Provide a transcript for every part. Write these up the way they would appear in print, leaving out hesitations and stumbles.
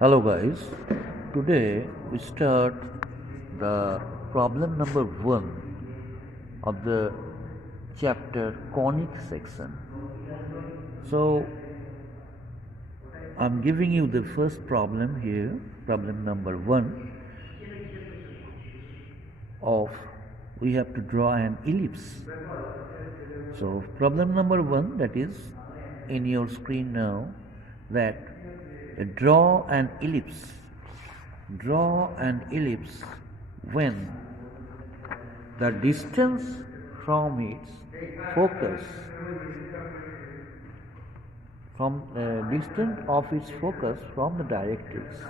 Hello guys, today we start the problem number 1 of the chapter Conic section. So I'm giving you the first problem here, problem number 1 of we have to draw an ellipse. So problem number 1, that is in your screen now, that draw an ellipse. Draw an ellipse when the distance from its focus from distance of its focus from the directrix,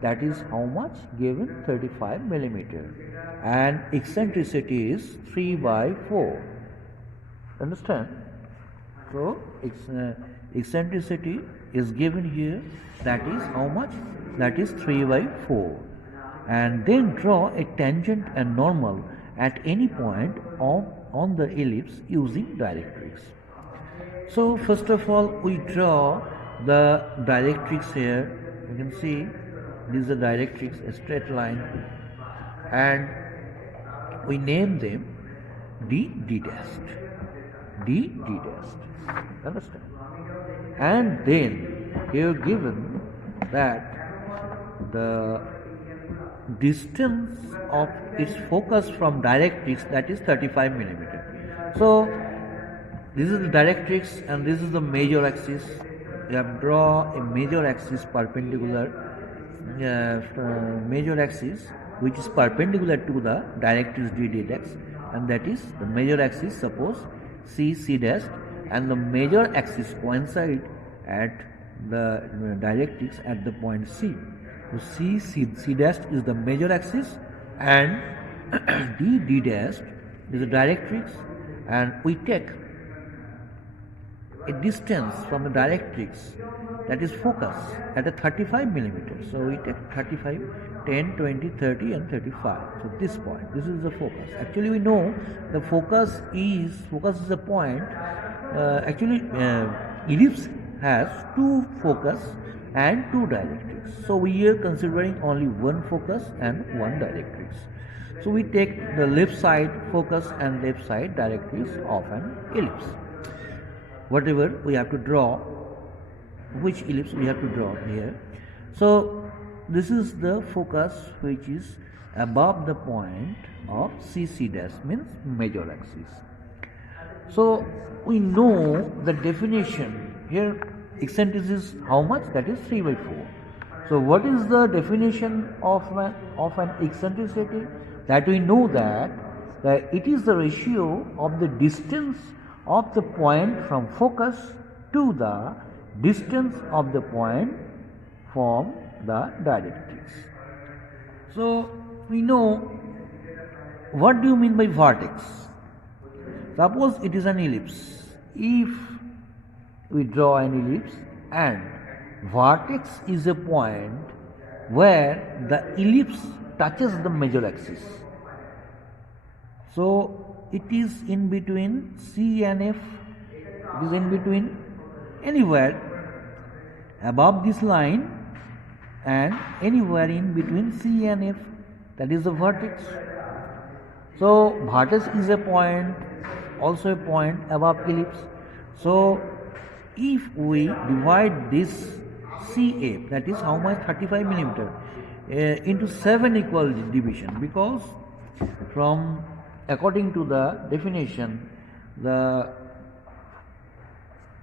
that is how much, given 35 millimeter, and eccentricity is 3 by 4. Understand? So eccentricity is given here, that is how much, that is 3 by 4, and then draw a tangent and normal at any point on the ellipse using directrix. So first of all we draw the directrix here. You can see this is the directrix, a straight line, and we name them d dash, d dash. Understand? And then here given that the distance of its focus from directrix, that is 35 millimeter. So this is the directrix and this is the major axis. We have draw a major axis perpendicular, major axis which is perpendicular to the directrix d dash, and that is the major axis, suppose c dash, and the major axis coincide at the directrix at the point C. So C dash is the major axis and d dash is the directrix, and we take a distance from the directrix, that is focus, at a 35 millimeter. So we take 35, 10, 20, 30 and 35. So this point, this is the focus. Actually we know the focus is a point. Ellipse has two focus and two directrix. So we are considering only one focus and one directrix. So we take the left side focus and left side directrix of an ellipse. Whatever we have to draw, which ellipse we have to draw here. So this is the focus which is above the point of C dash, means major axis. So we know the definition here. Eccentricity is how much? That is 3 by 4. So what is the definition of an eccentricity? That we know that it is the ratio of the distance of the point from focus to the distance of the point from the directrix. So we know, what do you mean by vertex? Suppose it is an ellipse. If we draw an ellipse and vertex is a point where the ellipse touches the major axis, so it is in between C and F. It is in between, anywhere above this line and anywhere in between C and F, that is the vertex. So vertex is a point, also a point above ellipse. So if we divide this CF, that is how much, 35 millimeter, into 7 equal division, because from according to the definition, the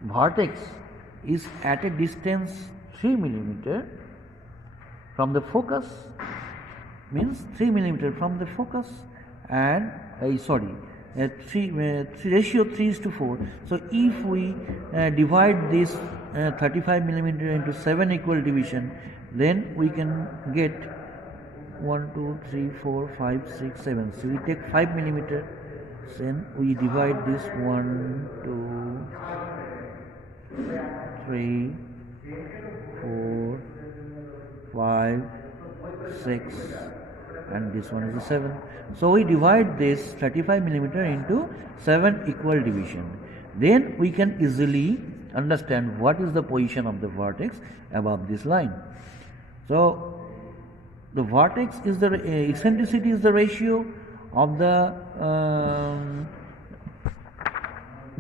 vertex is at a distance 3 millimeter from the focus, means 3 millimeter from the focus, and ratio 3:4. So if we divide this 35 millimeter into 7 equal division, then we can get 1, 2, 3, 4, 5, 6, 7. So we take 5 millimeter, then we divide this 1, 2, 3, 4, 5, 6, and this one is the 7. So we divide this 35 millimeter into 7 equal division. Then we can easily understand what is the position of the vertex above this line. So the vortex is the eccentricity is the ratio of the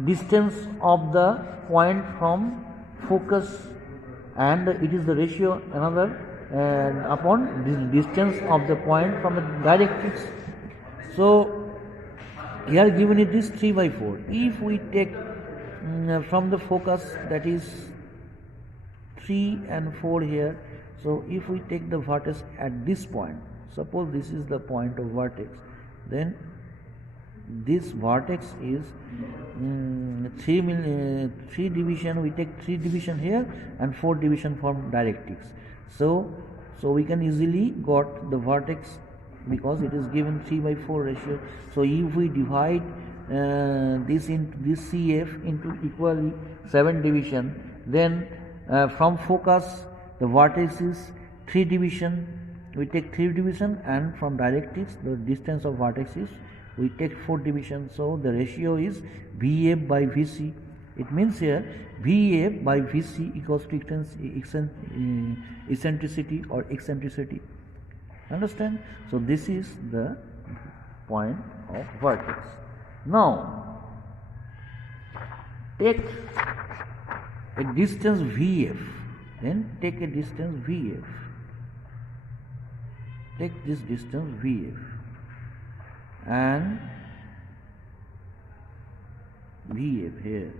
distance of the point from focus, and it is the ratio another upon the distance of the point from the directrix. So here given it is 3 by 4. If we take from the focus, that is 3 and 4 here. So if we take the vertex at this point, suppose this is the point of vertex, then this vertex is 3 division. We take 3 division here and 4 division from directrix. So we can easily got the vertex because it is given 3 by 4 ratio. So if we divide this CF into equally 7 division, then from focus the vertex is 3 division. We take 3 division, and from directrix the distance of vertex is we take 4 division. So the ratio is VF by VC. It means here VF by VC equals to eccentricity or eccentricity. Understand? So this is the point of vertex. Now take a distance VF, then take a distance VF. Take this distance VF and VF here,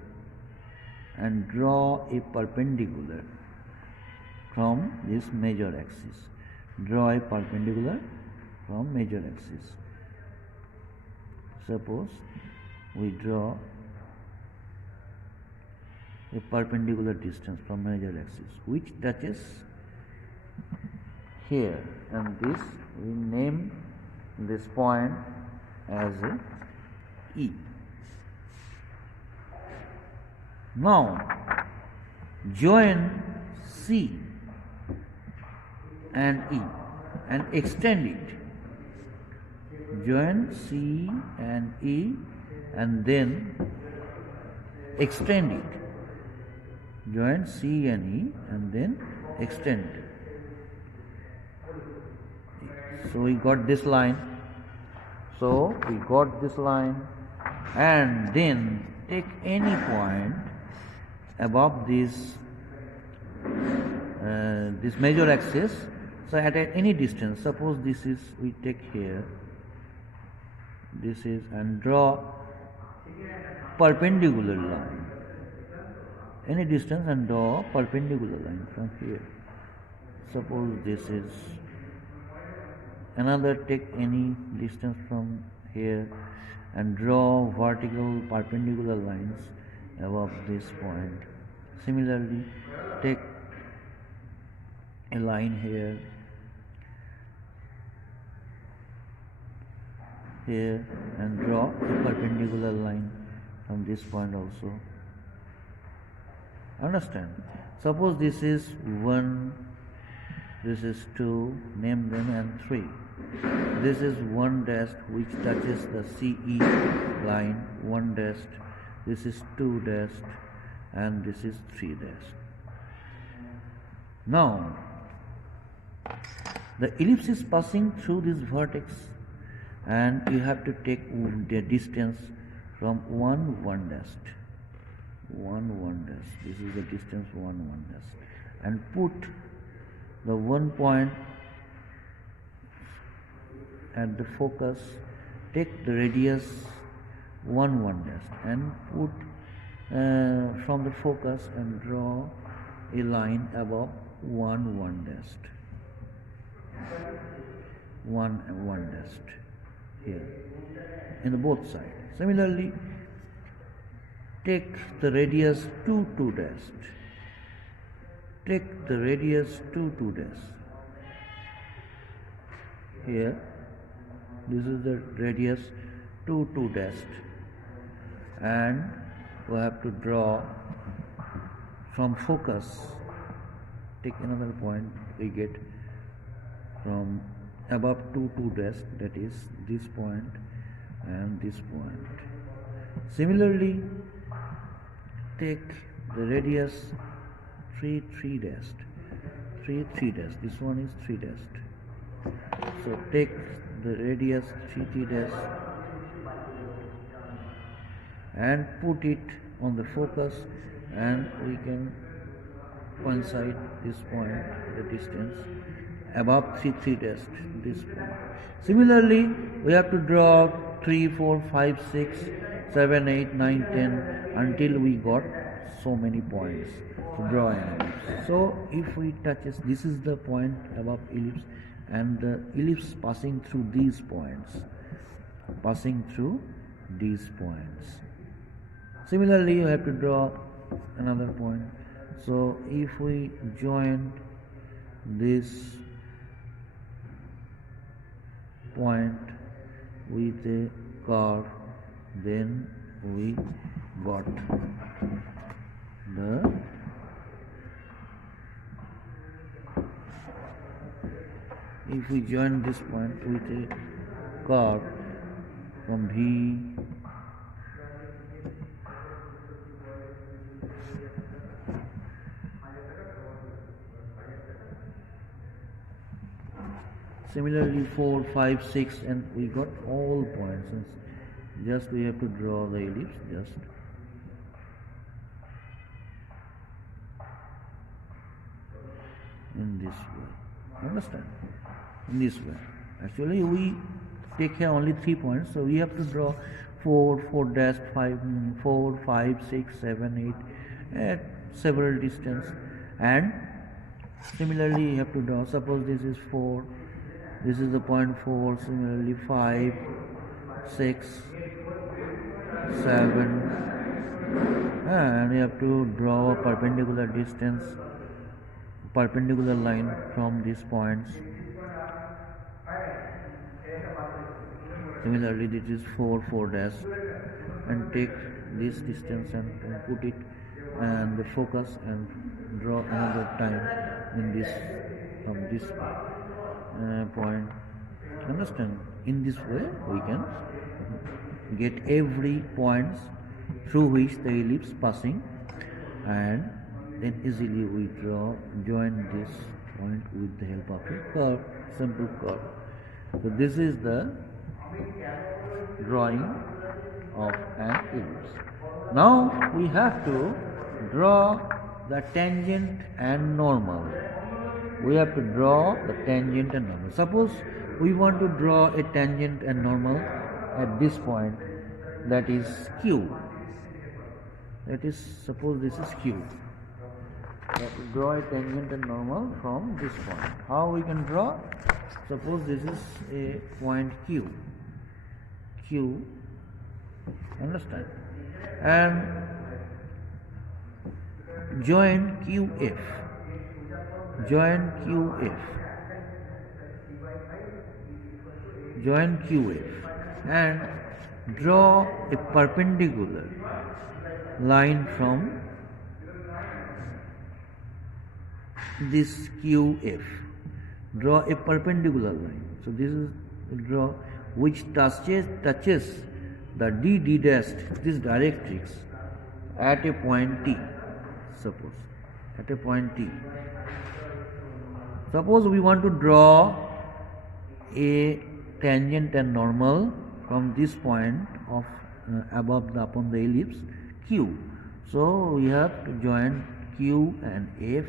and draw a perpendicular from this major axis. Draw a perpendicular from major axis. Suppose we draw a perpendicular distance from major axis which touches here, and this we name this point as a E. Now join C and E and extend it. Join C and E and then extend it. Join C and E and then extend it. So we got this line. And then take any point above this this major axis. So at any distance, suppose this is, we take here, this is, and draw perpendicular line. Any distance and draw perpendicular line from here. Suppose this is another, take any distance from here and draw vertical perpendicular lines above this point. Similarly, take a line here, and draw a perpendicular line from this point also. Understand? Suppose this is 1, this is 2, name them, and 3. This is 1 dashed which touches the CE line, 1 dashed. This is 2 dashed, and this is 3 dashed. Now the ellipse is passing through this vertex, and you have to take the distance from 1 dashed. 1 dash. This is the distance 1 dash, and put the 1 point at the focus. Take the radius 1 dash and put from the focus and draw a line above 1 dash. 1 dash here in the both sides. Similarly, take the radius 2 dash. Take the radius 2 dash. Here, this is the radius 2 dash, and we have to draw from focus. Take another point. We get from above 2 dash, that is this point and this point. Similarly, take the radius 3 dash. 3 dash. This one is 3 dash. So take the radius 3 dash and put it on the focus, and we can coincide this point, the distance above 3 dash, this point. Similarly, we have to draw 3, 4, 5, 6, 7, 8, 9, 10 until we got so many points to draw an ellipse. So if we touches, this is the point above ellipse, and the ellipse passing through these points, Similarly, you have to draw another point. So if we join this point with a curve, then we got the if we join this point with a curve from V similarly 4, 5, 6, and we got all points. Just we have to draw the ellipse just in this way. Understand? In this way. Actually, we take here only 3 points, so we have to draw 4, 4 dash 5, 4, 5, 6, 7, 8 at several distance, and similarly you have to draw. Suppose this is 4. This is the point 4, similarly 5, 6, 7, and you have to draw a perpendicular distance, perpendicular line from these points. Similarly, this is 4, 4 dash, and take this distance and put it and the focus and draw another time in this from this point. Understand? In this way we can get every points through which the ellipse passing, and then easily we join this point with the help of a curve, simple curve. So this is the drawing of an ellipse. Now we have to draw the tangent and normal. We have to draw the tangent and normal. Suppose we want to draw a tangent and normal at this point, that is Q. That is, suppose this is Q. We have to draw a tangent and normal from this point. How we can draw? Suppose this is a point Q. Q, understand? And join QF. Join QF. Join QF and draw a perpendicular line from this QF. Draw a perpendicular line. So this is draw which touches the D dash, this directrix, at a point T. Suppose at a point T. Suppose we want to draw a tangent and normal from this point of upon the ellipse Q. So we have to join Q and F,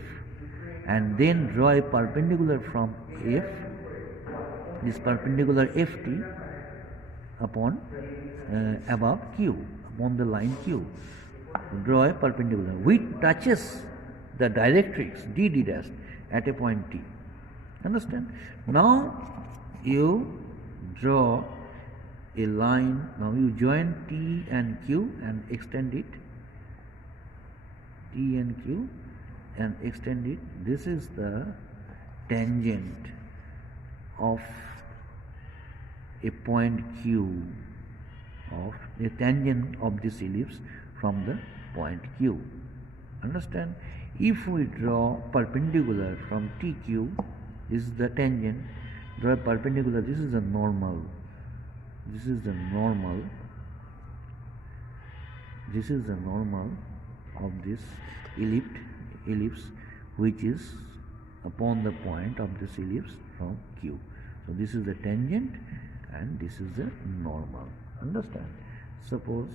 and then draw a perpendicular from F, this perpendicular FT upon above Q, upon the line Q. Draw a perpendicular which touches the directrix D dash at a point T. Understand? Now you draw a line. Now you join T and Q and extend it. T and Q and extend it. This is the tangent of a point Q, of a tangent of this ellipse from the point Q. Understand? If we draw perpendicular from TQ, this is the tangent, draw a perpendicular, this is the normal. This is the normal. This is the normal of this ellipse which is upon the point of this ellipse from Q. So this is the tangent and this is the normal. Understand? Suppose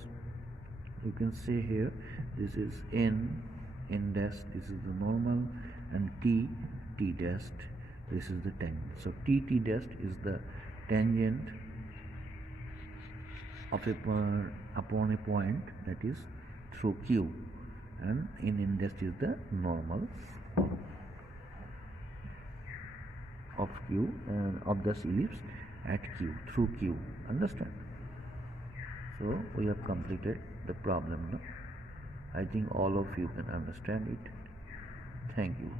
you can say here this is n dash, this is the normal, and t dash, this is the tangent. So t dash is the tangent of upon a point that is through Q, and n dash is the normal of Q and of the ellipse at Q, through Q. Understand? So we have completed the problem now. I think all of you can understand it. Thank you.